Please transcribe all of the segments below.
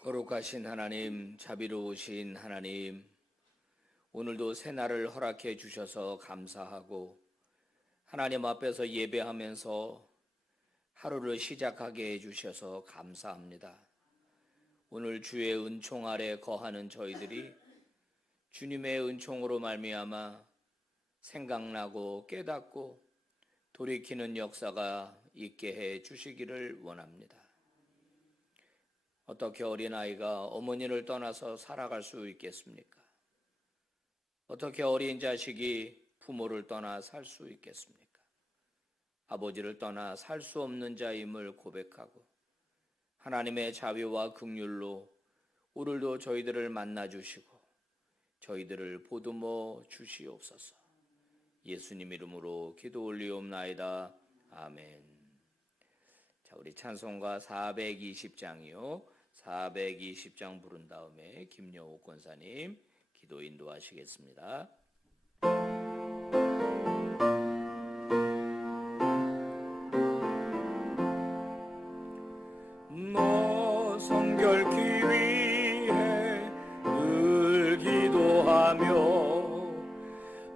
거룩하신 하나님, 자비로우신 하나님, 오늘도 새날을 허락해 주셔서 감사하고 하나님 앞에서 예배하면서 하루를 시작하게 해주셔서 감사합니다. 오늘 주의 은총 아래 거하는 저희들이 주님의 은총으로 말미암아 생각나고 깨닫고 돌이키는 역사가 있게 해 주시기를 원합니다. 어떻게 어린아이가 어머니를 떠나서 살아갈 수 있겠습니까? 어떻게 어린 자식이 부모를 떠나 살 수 있겠습니까? 아버지를 떠나 살 수 없는 자임을 고백하고 하나님의 자비와 긍휼로 오늘도 저희들을 만나주시고 저희들을 보듬어 주시옵소서. 예수님 이름으로 기도 올리옵나이다. 아멘. 자, 우리 찬송가 420장이요. 420장 부른 다음에 김여옥 권사님 기도 인도하시겠습니다. 너 성결케 위해 늘 기도하며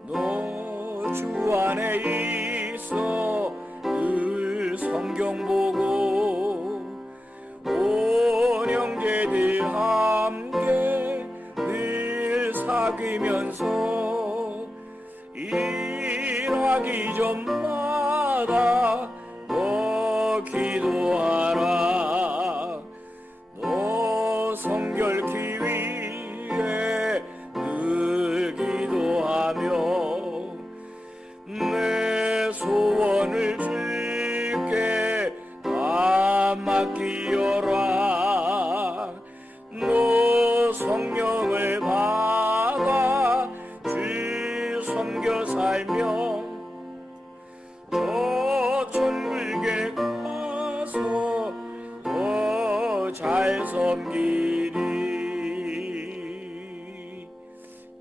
너 주 안에 있어 늘 성경 보고 온 형제들 함께 늘 사귀면서 일하기 전마다 너 기도하라. 너 성결케 위해 늘 기도하며 내 소원을 주께 다 맡기어라. 너 성령을 받아 주 섬겨 살며 저 천국에 가서 더 잘 섬기리.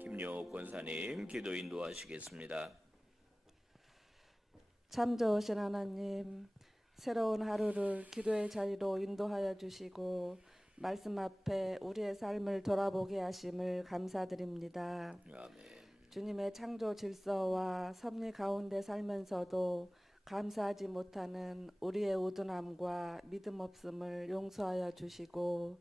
김여옥 권사님 기도 인도하시겠습니다. 참 좋으신 하나님, 새로운 하루를 기도의 자리로 인도하여 주시고 말씀 앞에 우리의 삶을 돌아보게 하심을 감사드립니다. 아멘. 주님의 창조 질서와 섭리 가운데 살면서도 감사하지 못하는 우리의 우둔함과 믿음 없음을 용서하여 주시고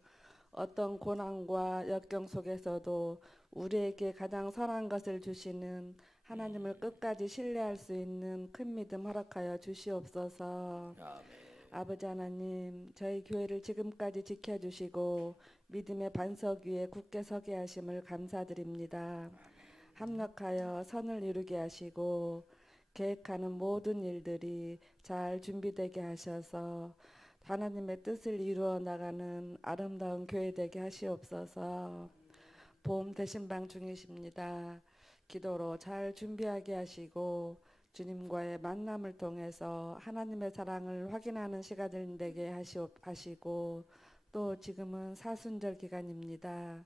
어떤 고난과 역경 속에서도 우리에게 가장 선한 것을 주시는 하나님을 끝까지 신뢰할 수 있는 큰 믿음 허락하여 주시옵소서. 아멘. 아버지 하나님, 저희 교회를 지금까지 지켜주시고 믿음의 반석 위에 굳게 서게 하심을 감사드립니다. 합력하여 선을 이루게 하시고 계획하는 모든 일들이 잘 준비되게 하셔서 하나님의 뜻을 이루어 나가는 아름다운 교회 되게 하시옵소서. 봄 대신방 중이십니다. 기도로 잘 준비하게 하시고 주님과의 만남을 통해서 하나님의 사랑을 확인하는 시간을 되게 하시고 또 지금은 사순절 기간입니다.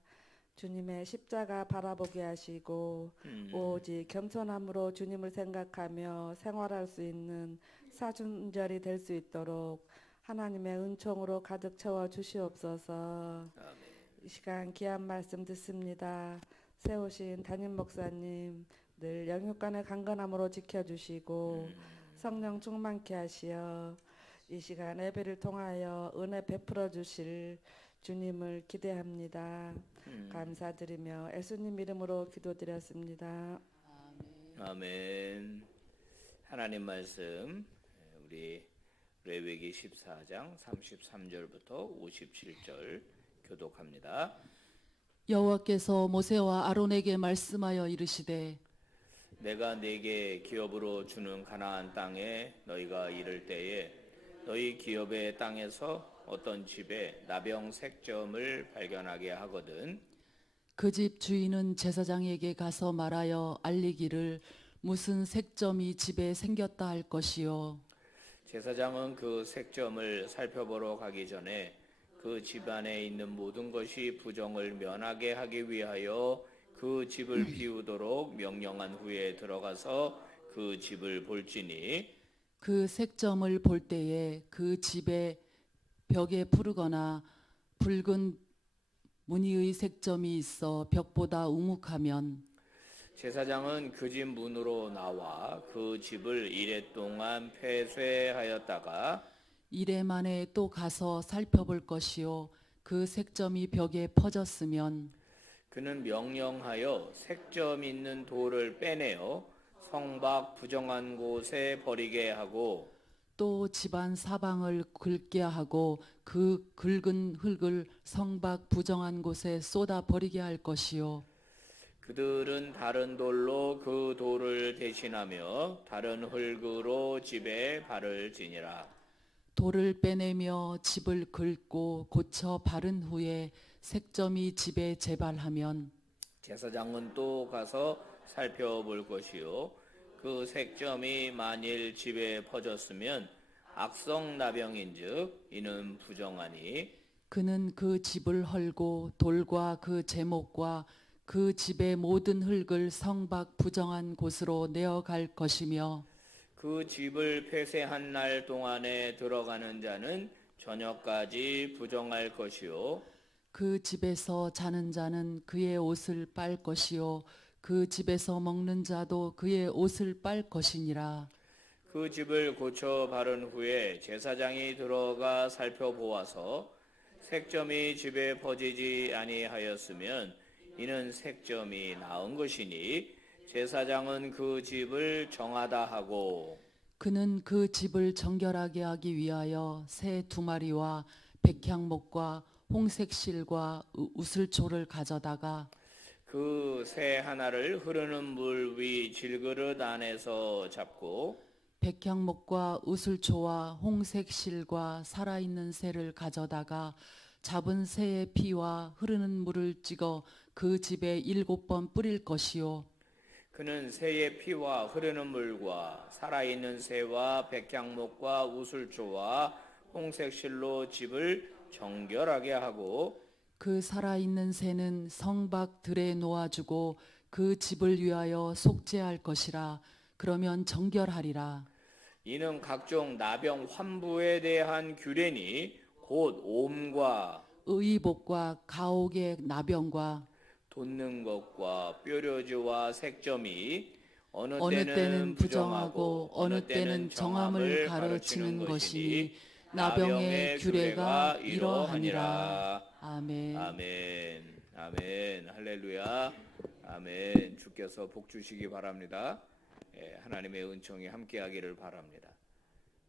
주님의 십자가 바라보게 하시고 오직 겸손함으로 주님을 생각하며 생활할 수 있는 사순절이 될 수 있도록 하나님의 은총으로 가득 채워 주시옵소서. 이 시간 귀한 말씀 듣습니다. 세우신 담임 목사님 늘 영육간의 강건함으로 지켜주시고 성령 충만케 하시어 이 시간 예배를 통하여 은혜 베풀어 주실 주님을 기대합니다. 감사드리며 예수님 이름으로 기도드렸습니다. 아멘. 하나님 말씀 우리 레위기 14장 33절부터 57절 교독합니다. 여호와께서 모세와 아론에게 말씀하여 이르시되 내가 네게 기업으로 주는 가나안 땅에 너희가 이를 때에 너희 기업의 땅에서 어떤 집에 나병 색점을 발견하게 하거든 그 집 주인은 제사장에게 가서 말하여 알리기를 무슨 색점이 집에 생겼다 할 것이요 제사장은 그 색점을 살펴보러 가기 전에 그 집안에 있는 모든 것이 부정을 면하게 하기 위하여 그 집을 비우도록 명령한 후에 들어가서 그 집을 볼지니 그 색점을 볼 때에 그 집의 벽에 푸르거나 붉은 무늬의 색점이 있어 벽보다 우묵하면 제사장은 그 집 문으로 나와 그 집을 이레 동안 폐쇄하였다가 이래 만에 또 가서 살펴볼 것이요 그 색점이 벽에 퍼졌으면 그는 명령하여 색점 있는 돌을 빼내어 성밖 부정한 곳에 버리게 하고 또 집안 사방을 긁게 하고 그 긁은 흙을 성밖 부정한 곳에 쏟아 버리게 할 것이요 그들은 다른 돌로 그 돌을 대신하며 다른 흙으로 집에 발을 지니라. 돌을 빼내며 집을 긁고 고쳐 바른 후에 색점이 집에 재발하면 제사장은 또 가서 살펴볼 것이요 그 색점이 만일 집에 퍼졌으면 악성나병인즉 이는 부정하니 그는 그 집을 헐고 돌과 그 제목과 그 집의 모든 흙을 성밖 부정한 곳으로 내어갈 것이며 그 집을 폐쇄한 날 동안에 들어가는 자는 저녁까지 부정할 것이요 그 집에서 자는 자는 그의 옷을 빨 것이요 그 집에서 먹는 자도 그의 옷을 빨 것이니라. 그 집을 고쳐 바른 후에 제사장이 들어가 살펴보아서 색점이 집에 퍼지지 아니하였으면 이는 색점이 나은 것이니 제사장은 그 집을 정하다 하고 그는 그 집을 정결하게 하기 위하여 새 2마리와 백향목과 홍색 실과 우슬초를 가져다가 그 새 하나를 흐르는 물 위 질그릇 안에서 잡고 백향목과 우슬초와 홍색 실과 살아있는 새를 가져다가 잡은 새의 피와 흐르는 물을 찍어 그 집에 7번 뿌릴 것이요 그는 새의 피와 흐르는 물과 살아있는 새와 백향목과 우슬초와 홍색 실로 집을 정결하게 하고 그 살아있는 새는 성밖 들에 놓아주고 그 집을 위하여 속죄할 것이라. 그러면 정결하리라. 이는 각종 나병 환부에 대한 규례니 곧 옴과 의복과 가옥의 나병과 돋는 것과 뾰려지와 색점이 어느 어느 때는 때는 부정하고 부정하고 어느 때는 정함을 가르치는 것이니 나병의 규례가 이러하니라. 아멘. 아멘. 아멘. 할렐루야. 아멘. 주께서 복 주시기 바랍니다. 예, 하나님의 은총이 함께하기를 바랍니다.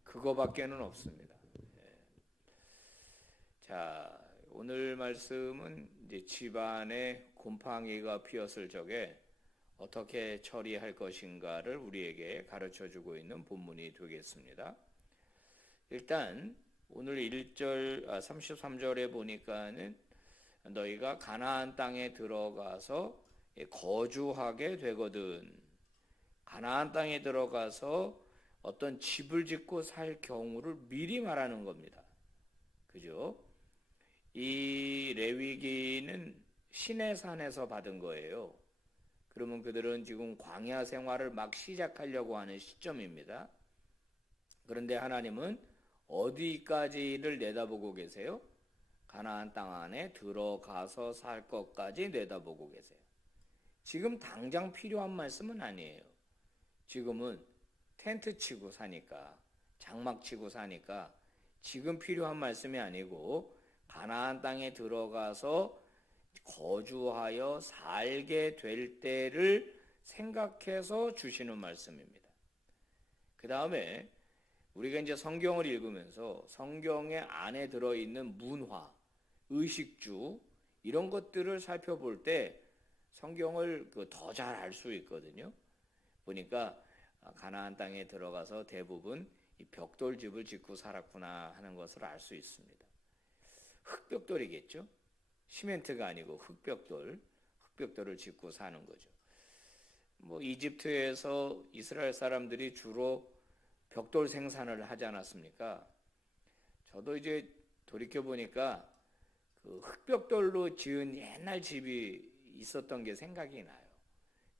그거밖에는 없습니다. 예. 자, 오늘 말씀은 이제 집안에 곰팡이가 피었을 적에 어떻게 처리할 것인가를 우리에게 가르쳐주고 있는 본문이 되겠습니다. 일단 오늘 33절에 보니까는 너희가 가나안 땅에 들어가서 거주하게 되거든. 가나안 땅에 들어가서 어떤 집을 짓고 살 경우를 미리 말하는 겁니다. 그죠? 이 레위기는 시내산에서 받은 거예요. 그러면 그들은 지금 광야 생활을 막 시작하려고 하는 시점입니다. 그런데 하나님은 어디까지를 내다보고 계세요? 가나안 땅 안에 들어가서 살 것까지 내다보고 계세요. 지금 당장 필요한 말씀은 아니에요. 지금은 텐트 치고 사니까, 장막 치고 사니까 지금 필요한 말씀이 아니고 가나안 땅에 들어가서 거주하여 살게 될 때를 생각해서 주시는 말씀입니다. 그 다음에 우리가 이제 성경을 읽으면서 성경의 안에 들어있는 문화, 의식주 이런 것들을 살펴볼 때 성경을 더 잘 알 수 있거든요. 보니까 가나안 땅에 들어가서 대부분 이 벽돌집을 짓고 살았구나 하는 것을 알 수 있습니다. 흙벽돌이겠죠. 시멘트가 아니고 흙벽돌을 짓고 사는 거죠. 뭐 이집트에서 이스라엘 사람들이 주로 벽돌 생산을 하지 않았습니까? 저도 이제 돌이켜 보니까 그 흙벽돌로 지은 옛날 집이 있었던 게 생각이 나요.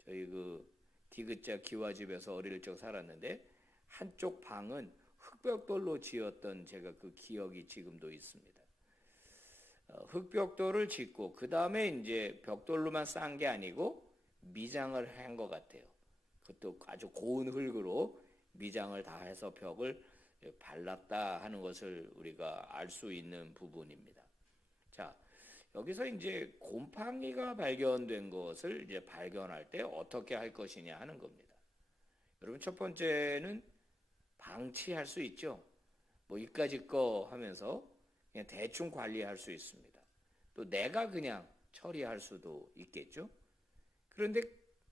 저희 그 디귿자 기와집에서 어릴 적 살았는데 한쪽 방은 흙벽돌로 지었던 제가 그 기억이 지금도 있습니다. 흙벽돌을 짓고 그 다음에 이제 벽돌로만 쌓은 게 아니고 미장을 한 것 같아요. 그것도 아주 고운 흙으로 미장을 다 해서 벽을 발랐다 하는 것을 우리가 알 수 있는 부분입니다. 자, 여기서 이제 곰팡이가 발견된 것을 이제 발견할 때 어떻게 할 것이냐 하는 겁니다. 여러분, 첫 번째는 방치할 수 있죠. 뭐 이까짓 거 하면서 그냥 대충 관리할 수 있습니다. 또 내가 그냥 처리할 수도 있겠죠. 그런데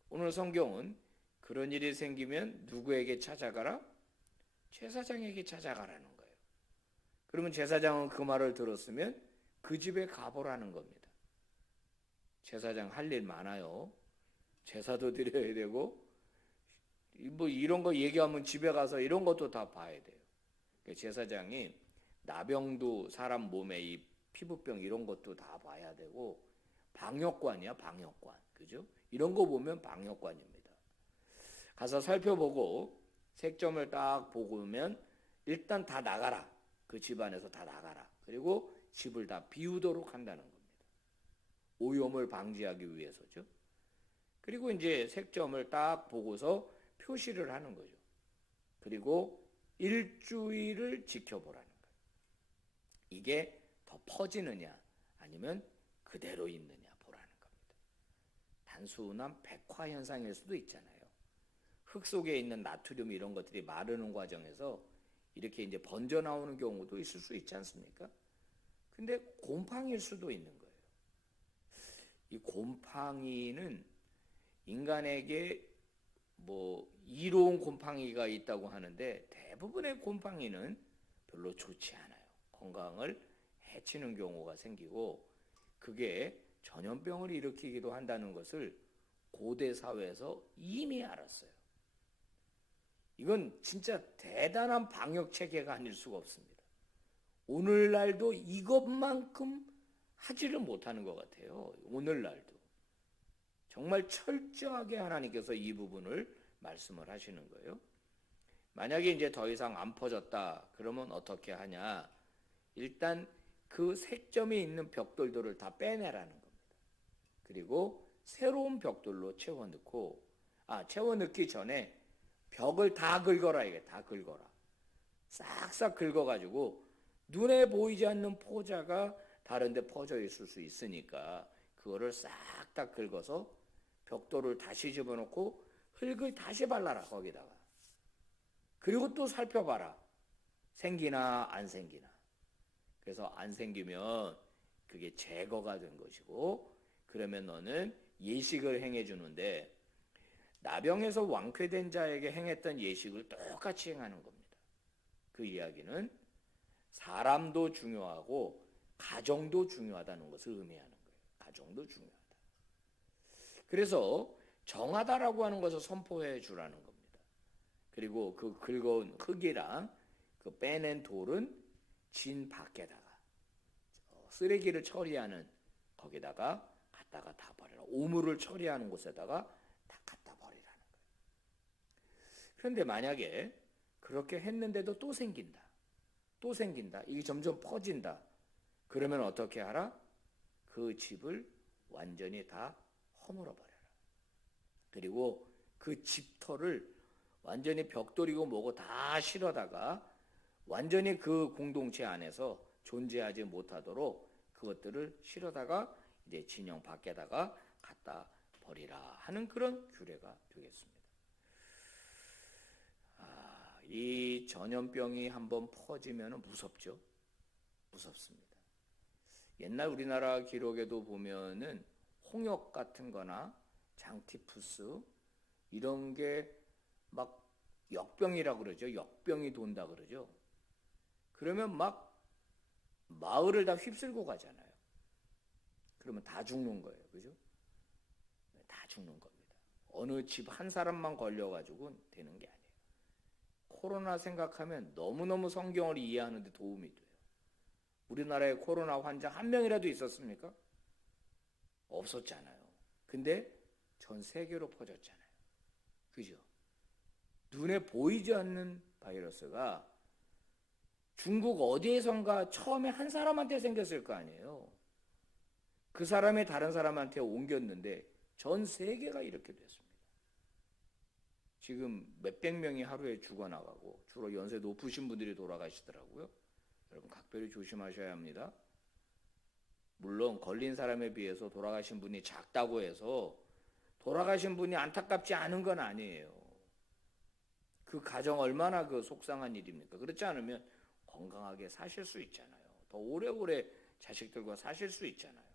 오늘 성경은 그런 일이 생기면 누구에게 찾아가라? 제사장에게 찾아가라는 거예요. 그러면 제사장은 그 말을 들었으면 그 집에 가보라는 겁니다. 제사장 할 일 많아요. 제사도 드려야 되고 뭐 이런 거 얘기하면 집에 가서 이런 것도 다 봐야 돼요. 제사장이 나병도 사람 몸에 이 피부병 이런 것도 다 봐야 되고 방역관이야, 방역관. 그죠? 이런 거 보면 방역관입니다. 가서 살펴보고 색점을 딱 보면 일단 다 나가라. 그 집안에서 다 나가라. 그리고 집을 다 비우도록 한다는 겁니다. 오염을 방지하기 위해서죠. 그리고 이제 색점을 딱 보고서 표시를 하는 거죠. 그리고 일주일을 지켜보라는 거예요. 이게 더 퍼지느냐 아니면 그대로 있느냐 보라는 겁니다. 단순한 백화 현상일 수도 있잖아요. 흙 속에 있는 나트륨 이런 것들이 마르는 과정에서 이렇게 이제 번져 나오는 경우도 있을 수 있지 않습니까? 근데 곰팡이일 수도 있는 거예요. 이 곰팡이는 인간에게 뭐 이로운 곰팡이가 있다고 하는데 대부분의 곰팡이는 별로 좋지 않아요. 건강을 해치는 경우가 생기고 그게 전염병을 일으키기도 한다는 것을 고대 사회에서 이미 알았어요. 이건 진짜 대단한 방역 체계가 아닐 수가 없습니다. 오늘날도 이것만큼 하지를 못하는 것 같아요. 오늘날도. 정말 철저하게 하나님께서 이 부분을 말씀을 하시는 거예요. 만약에 이제 더 이상 안 퍼졌다. 그러면 어떻게 하냐? 일단 그 색점이 있는 벽돌들을 다 빼내라는 겁니다. 그리고 새로운 벽돌로 채워 넣고, 채워 넣기 전에 벽을 다 긁어라. 이게 다 긁어라. 싹싹 긁어가지고 눈에 보이지 않는 포자가 다른 데 퍼져 있을 수 있으니까 그거를 싹 다 긁어서 벽돌을 다시 집어넣고 흙을 다시 발라라 거기다가. 그리고 또 살펴봐라. 생기나 안 생기나. 그래서 안 생기면 그게 제거가 된 것이고 그러면 너는 예식을 행해 주는데 나병에서 완쾌된 자에게 행했던 예식을 똑같이 행하는 겁니다. 그 이야기는 사람도 중요하고 가정도 중요하다는 것을 의미하는 거예요. 가정도 중요하다. 그래서 정하다라고 하는 것을 선포해 주라는 겁니다. 그리고 그 긁어온 흙이랑 그 빼낸 돌은 진 밖에다가 쓰레기를 처리하는 거기다가 갖다가 다 버려라. 오물을 처리하는 곳에다가 다 갖다 버리라는 거예요. 그런데 만약에 그렇게 했는데도 또 생긴다. 또 생긴다. 이게 점점 퍼진다. 그러면 어떻게 하라? 그 집을 완전히 다 허물어 버려라. 그리고 그 집터를 완전히 벽돌이고 뭐고 다 실어다가 완전히 그 공동체 안에서 존재하지 못하도록 그것들을 실어다가 이제 진영 밖에다가 갖다 버리라 하는 그런 규례가 되겠습니다. 이 전염병이 한번 퍼지면 무섭죠. 무섭습니다. 옛날 우리나라 기록에도 보면은 홍역 같은 거나 장티푸스 이런 게 막 역병이라고 그러죠. 역병이 돈다 그러죠. 그러면 막 마을을 다 휩쓸고 가잖아요. 그러면 다 죽는 거예요. 그죠? 다 죽는 겁니다. 어느 집 한 사람만 걸려가지고 되는 게 아니에요. 코로나 생각하면 너무너무 성경을 이해하는 데 도움이 돼요. 우리나라에 코로나 환자 한 명이라도 있었습니까? 없었잖아요. 근데 전 세계로 퍼졌잖아요. 그죠? 눈에 보이지 않는 바이러스가 중국 어디에선가 처음에 한 사람한테 생겼을 거 아니에요. 그 사람이 다른 사람한테 옮겼는데 전 세계가 이렇게 됐습니다. 지금 몇백 명이 하루에 죽어나가고 주로 연세 높으신 분들이 돌아가시더라고요. 여러분 각별히 조심하셔야 합니다. 물론 걸린 사람에 비해서 돌아가신 분이 작다고 해서 돌아가신 분이 안타깝지 않은 건 아니에요. 그 가정 얼마나 그 속상한 일입니까? 그렇지 않으면 건강하게 사실 수 있잖아요. 더 오래오래 자식들과 사실 수 있잖아요.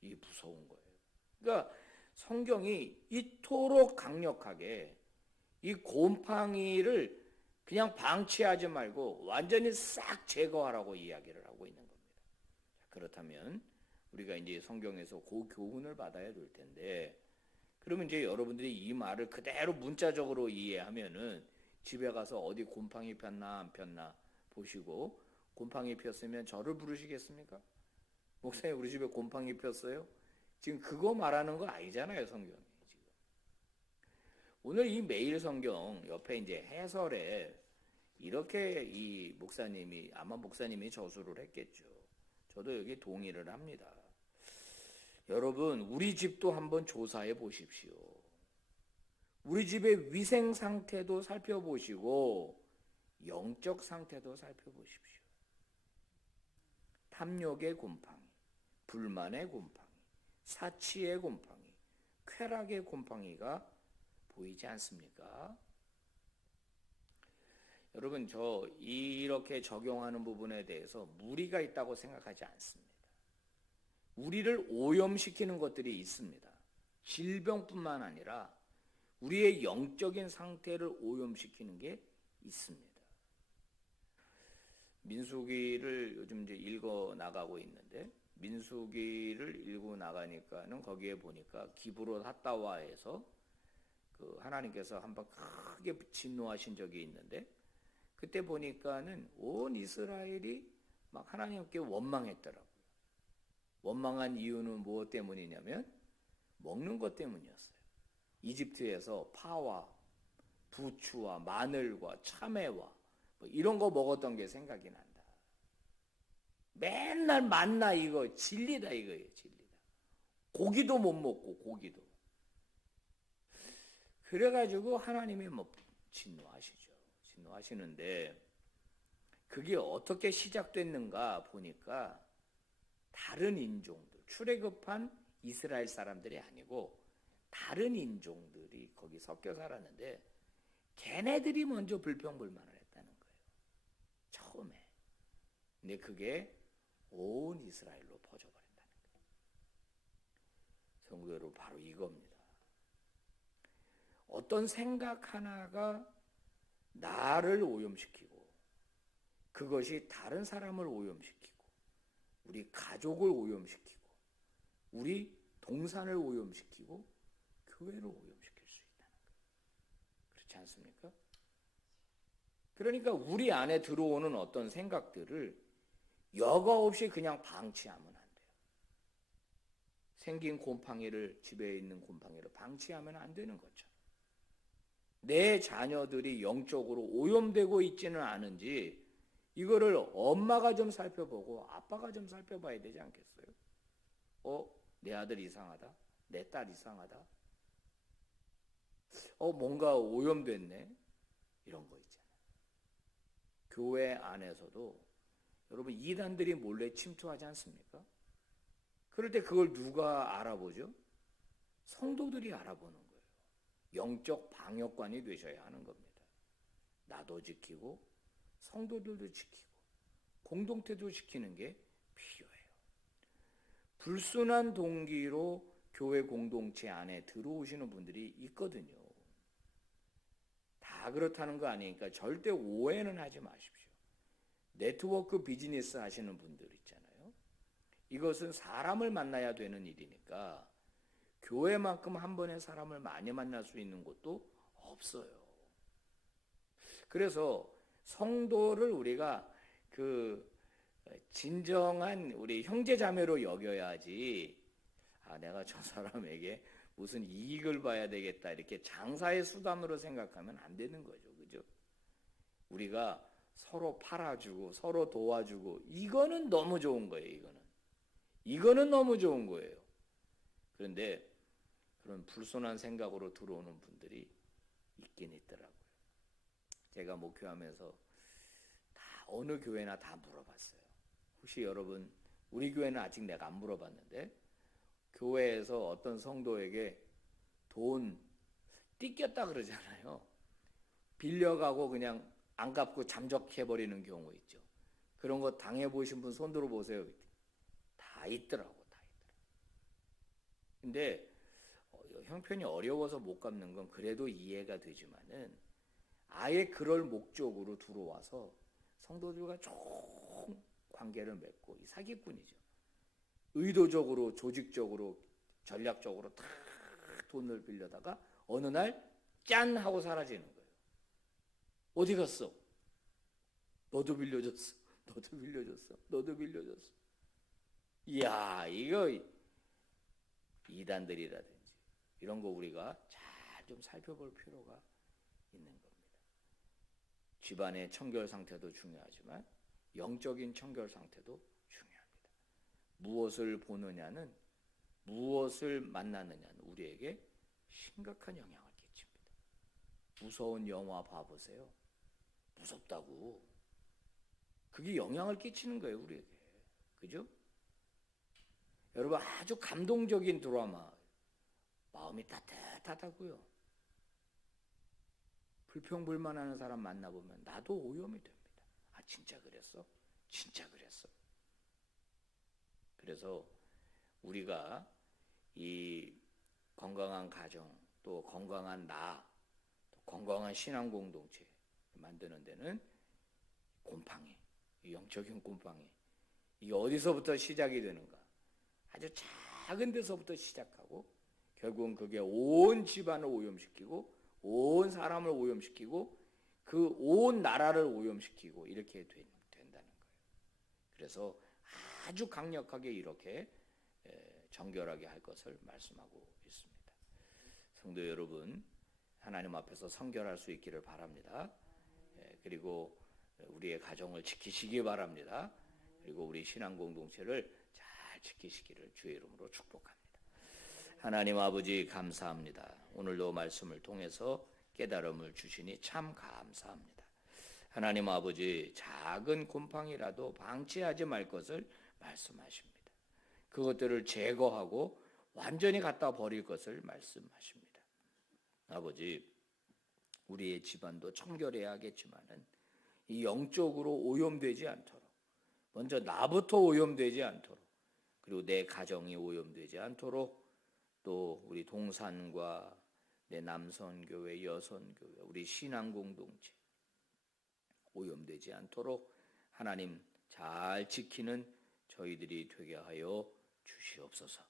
이게 무서운 거예요. 그러니까 성경이 이토록 강력하게 이 곰팡이를 그냥 방치하지 말고 완전히 싹 제거하라고 이야기를 하고 있는 겁니다. 그렇다면 우리가 이제 성경에서 그 교훈을 받아야 될 텐데, 그러면 이제 여러분들이 이 말을 그대로 문자적으로 이해하면은 집에 가서 어디 곰팡이 폈나 안 폈나 보시고, 곰팡이 폈으면 저를 부르시겠습니까? 목사님 우리 집에 곰팡이 폈어요? 지금 그거 말하는 거 아니잖아요, 성경이 지금. 오늘 이 매일 성경 옆에 이제 해설에 이렇게 이 목사님이 아마 목사님이 저수를 했겠죠. 저도 여기 동의를 합니다. 여러분, 우리 집도 한번 조사해 보십시오. 우리 집의 위생 상태도 살펴보시고 영적 상태도 살펴보십시오. 탐욕의 곰팡이, 불만의 곰팡이, 사치의 곰팡이, 쾌락의 곰팡이가 보이지 않습니까? 여러분, 저 이렇게 적용하는 부분에 대해서 무리가 있다고 생각하지 않습니다. 우리를 오염시키는 것들이 있습니다. 질병뿐만 아니라 우리의 영적인 상태를 오염시키는 게 있습니다. 민수기를 요즘 이제 읽어 나가고 있는데, 민수기를 읽고 나가니까는 거기에 보니까 기브롯 핫다와에서 그 하나님께서 한번 크게 진노하신 적이 있는데, 그때 보니까는 온 이스라엘이 막 하나님께 원망했더라고요. 원망한 이유는 무엇 때문이냐면 먹는 것 때문이었어요. 이집트에서 파와 부추와 마늘과 참외와 뭐 이런 거 먹었던 게 생각이 난다. 맨날 만나 이거 진리다 이거예요. 진리다. 고기도 못 먹고 고기도. 그래가지고 하나님이 뭐 진노하시죠. 진노하시는데 그게 어떻게 시작됐는가 보니까 다른 인종들, 출애굽한 이스라엘 사람들이 아니고 다른 인종들이 거기 섞여 살았는데 걔네들이 먼저 불평불만을 했다는 거예요. 처음에. 근데 그게 온 이스라엘로 퍼져버린다는 거예요. 성도 여러분, 바로 이겁니다. 어떤 생각 하나가 나를 오염시키고 그것이 다른 사람을 오염시키고 우리 가족을 오염시키고 우리 동산을 오염시키고 교회를 오염시킬 수 있다는 거예요. 그렇지 않습니까? 그러니까 우리 안에 들어오는 어떤 생각들을 여과 없이 그냥 방치하면 안 돼요. 생긴 곰팡이를, 집에 있는 곰팡이를 방치하면 안 되는 것처럼 내 자녀들이 영적으로 오염되고 있지는 않은지 이거를 엄마가 좀 살펴보고 아빠가 좀 살펴봐야 되지 않겠어요? 내 아들 이상하다. 내 딸 이상하다. 뭔가 오염됐네. 이런 거 있잖아요. 교회 안에서도 여러분 이단들이 몰래 침투하지 않습니까? 그럴 때 그걸 누가 알아보죠? 성도들이 알아보는 거예요. 영적 방역관이 되셔야 하는 겁니다. 나도 지키고 성도들도 지키고 공동체도 지키는 게 필요해요. 불순한 동기로 교회 공동체 안에 들어오시는 분들이 있거든요. 다 그렇다는 거 아니니까 절대 오해는 하지 마십시오. 네트워크 비즈니스 하시는 분들 있잖아요. 이것은 사람을 만나야 되는 일이니까 교회만큼 한 번에 사람을 많이 만날 수 있는 곳도 없어요. 그래서 성도를 우리가 그 진정한 우리 형제자매로 여겨야지, 내가 저 사람에게 무슨 이익을 봐야 되겠다 이렇게 장사의 수단으로 생각하면 안 되는 거죠. 그죠? 우리가 서로 팔아주고 서로 도와주고 이거는 너무 좋은 거예요. 이거는 너무 좋은 거예요. 그런데 그런 불손한 생각으로 들어오는 분들이 있긴 있더라고요. 제가 목회하면서 다 어느 교회나 다 물어봤어요. 혹시 여러분, 우리 교회는 아직 내가 안 물어봤는데 교회에서 어떤 성도에게 돈 띠꼈다 그러잖아요. 빌려가고 그냥 안 갚고 잠적해버리는 경우 있죠. 그런 거 당해보신 분 손 들어보세요. 다 있더라고, 다 있더라고. 근데 형편이 어려워서 못 갚는 건 그래도 이해가 되지만은 아예 그럴 목적으로 들어와서 성도들과 좋은 관계를 맺고 이 사기꾼이죠. 의도적으로, 조직적으로, 전략적으로 다 돈을 빌려다가 어느 날 짠 하고 사라지는 거예요. 어디 갔어? 너도 빌려줬어. 너도 빌려줬어. 너도 빌려줬어. 이야, 이거 이단들이라든지 이런 거 우리가 잘 좀 살펴볼 필요가 있는 겁니다. 집안의 청결 상태도 중요하지만 영적인 청결 상태도 중요합니다. 무엇을 보느냐는, 무엇을 만나느냐는 우리에게 심각한 영향을 끼칩니다. 무서운 영화 봐보세요. 무섭다고. 그게 영향을 끼치는 거예요, 우리에게. 그죠? 여러분, 아주 감동적인 드라마, 마음이 따뜻하다고요. 불평불만하는 사람 만나보면 나도 오염이 됩니다. 아, 진짜 그랬어? 진짜 그랬어? 그래서 우리가 이 건강한 가정, 또 건강한 또 건강한 신앙 공동체 만드는 데는 곰팡이, 영적인 곰팡이, 이게 어디서부터 시작이 되는가? 아주 작은 데서부터 시작하고 결국은 그게 온 집안을 오염시키고 온 사람을 오염시키고 그 온 나라를 오염시키고 이렇게 된다는 거예요. 그래서 아주 강력하게 이렇게 정결하게 할 것을 말씀하고 있습니다. 성도 여러분, 하나님 앞에서 성결할 수 있기를 바랍니다. 그리고 우리의 가정을 지키시기 바랍니다. 그리고 우리 신앙 공동체를 잘 지키시기를 주의 이름으로 축복합니다. 하나님 아버지 감사합니다. 오늘도 말씀을 통해서 깨달음을 주시니 참 감사합니다. 하나님 아버지, 작은 곰팡이라도 방치하지 말 것을 말씀하십니다. 그것들을 제거하고 완전히 갖다 버릴 것을 말씀하십니다. 아버지, 우리의 집안도 청결해야 하겠지만은 이 영적으로 오염되지 않도록, 먼저 나부터 오염되지 않도록, 그리고 내 가정이 오염되지 않도록, 또 우리 동산과 내 남선교회, 여선교회, 우리 신앙공동체 오염되지 않도록 하나님 잘 지키는 저희들이 되게 하여 주시옵소서.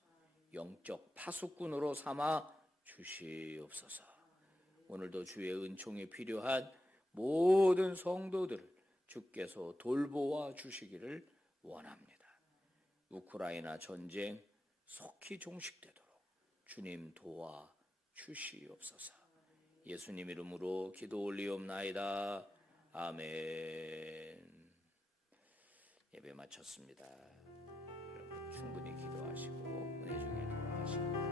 영적 파수꾼으로 삼아 주시옵소서. 오늘도 주의 은총이 필요한 모든 성도들을 주께서 돌보아 주시기를 원합니다. 우크라이나 전쟁 속히 종식되도록 주님 도와 주시옵소서. 예수님 이름으로 기도 올리옵나이다. 아멘. 예배 마쳤습니다. 여러분 충분히 기도하시고 은혜 중에 돌아가시고